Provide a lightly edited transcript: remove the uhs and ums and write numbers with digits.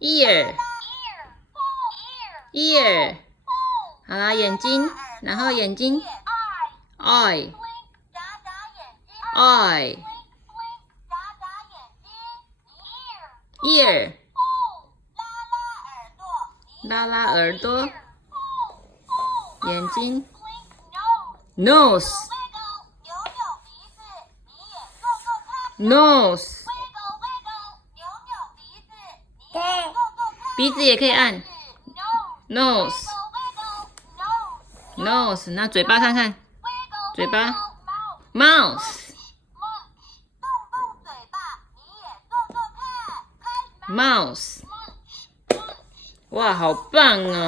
ear，好啦，眼睛，然后眼睛 ，eye， ear， 拉拉耳朵，眼睛 ，nose， 鼻子也可以按 nose， 那嘴巴看看，嘴巴 mouth， 哇，好棒哦！